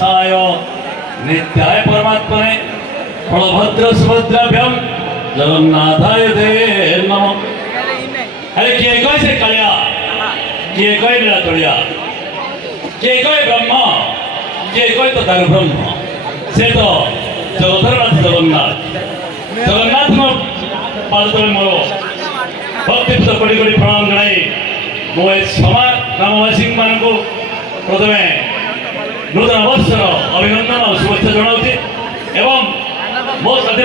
वत्साय नित्याय परमात्मने बलभद्र सुभद्राभ्याम जगन्नाथाय ते नमः। अरे किए कहे से कालिया, किए कहे लीला तोड़िया, किए कहे ब्रह्म, किए कहे तो दारु ब्रह्म, से तो जगतरनाथ जगन्नाथ जगन्नाथ में पादतले मोर भक्ति तो कोड़ी कोड़ी प्रणाम जनाई मो समा ग्रामवासी मान को प्रथम नूतन वर्षर अभिनंदन और शुभेच्छा जनाऊँगी एवं मो साथी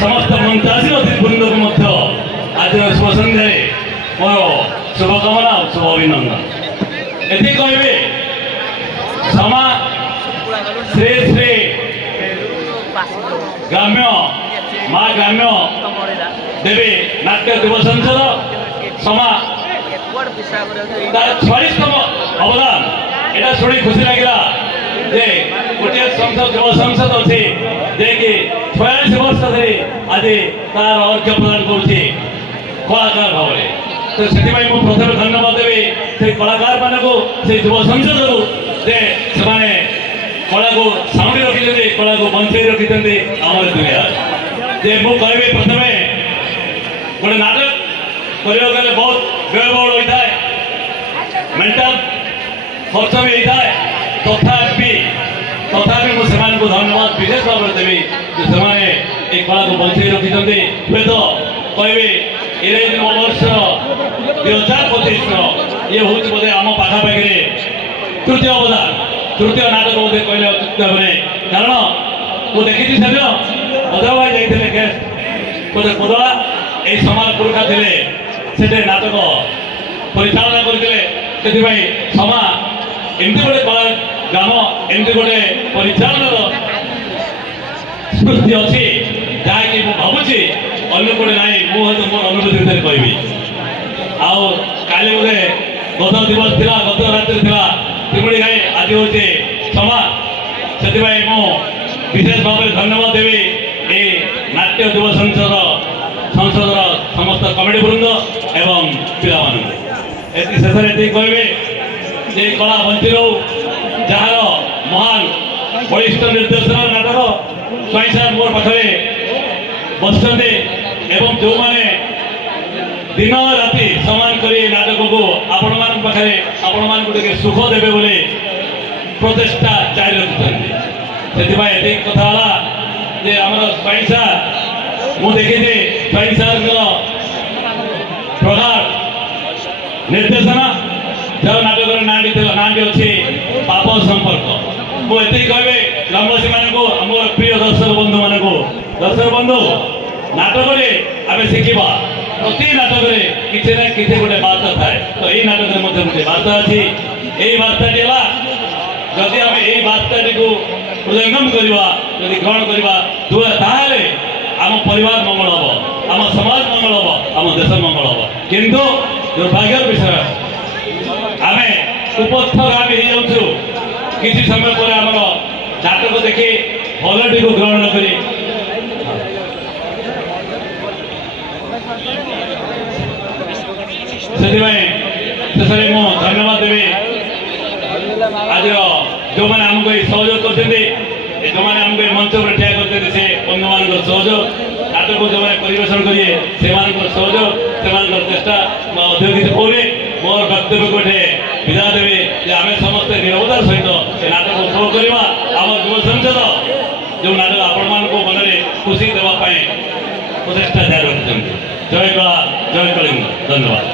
समस्त मंत्रासी अतिथिवृंद को आज शुभ संध्या मोर शुभकामना और शुभ अभिनंदन। ये कहे समा श्री श्री ग्राम्य माँ ग्राम्य देवी नाट्य दिवस संसद समा तार 46तम अवदान यहाँ शुणी खुशी लगे जे गोटे संसद युव संसद अच्छे जे कि 46 वर्ष धरी आज तार अर्घ्य प्रदान करुच्ची कलाकार भाव में। तो से प्रथम धन्यवाद देवी से कलाकार मान को से युव संसद जे से कला को सामने रखी कला को बंचे रखी आम दुनिया जे मु कह प्रथम गोटे नाटक करने बहुत व्ययबहुल होता है मेंटल खर्च भी होता है तथापि मुझे धन्यवाद विशेष भाव में देवी से कला को बंचे रखी हुए तो कहे ये वर्ष 2025 ये हूँ बोधे आम पाखापाखि तृतीय अवदान तृतीय नाटक बोधे कहले अत्युक्त हे कारण मुझे देखी से अधर भाई जाते गेस्ट गोटे कोदला ये समाज पुरखा थे से नाटक परिचालना करते समा एमती गोटे कला ग्राम एमती गोटे परिचालन स्मृति अच्छी जहाँकि भावुची अन्य कोटे ना मुझे मोर अनुभूति भितर कह काली बोधे गत दिवस था गत रात्रि था तिमुड़ी गाई आज हूँ क्षमा से विशेष भाव में धन्यवाद देवी ये नाट्य दिवस संसद समस्त कमिटी वृंद एवं पिला शेष ये कहे जे कला बंची रो जार महान वरिष्ठ निर्देशक नाटक स्वाई सार मोर पाखे बस एवं जो मैंने दिन राति सामान कर नाटक को आपण मान पाखे आपण मान सुख देवे बोले प्रचेषा जारी रखुच्च से कथा जे आम स्वाई सार मु देखी स्वाई सार प्रगाढ़ निर्देशना जो नाटक ना भी अच्छे पाप संपर्क मुझे कहे ग्रामवासी मान को आम प्रिय दर्शक बंधु नाटक आम शिखा प्रति नाटक किसी ना किसी गोटे बार्ता थाए तो यही नाटक गोटे बार्ता अच्छी यही बार्ताटी है जदि आम यही बार्ताटी को हृदयंगम करवा ग्रहण करवा आम परिवार मंगल हम आम समाज मंगल हम आम देश मंगल हम किंतु दुर्भाग्य विषय आम उपस्थगामी हो जाऊँ किसी समय पर आम नाटक देखी भलटी को ग्रहण न करी शेष में धन्यवाद देवी आज जो मैंने आमको सहयोग करते जो मैंने आमको मंच पर ठिया करते से बंधु मान सहयोग नाटक को जो मैंने परिवेशन करिए से सहयोग से चेष्टा अध्यक्ष कौन मोर वक्तव्य गोटे विदा देवी आम समस्ते निरवतार सहित नाटक उपभोग करवा आम युव संसद जो नाटक आपण मान मन में खुशी देवाई प्रचेषा जारी रखिंट जय कला जय कलिंग धन्यवाद।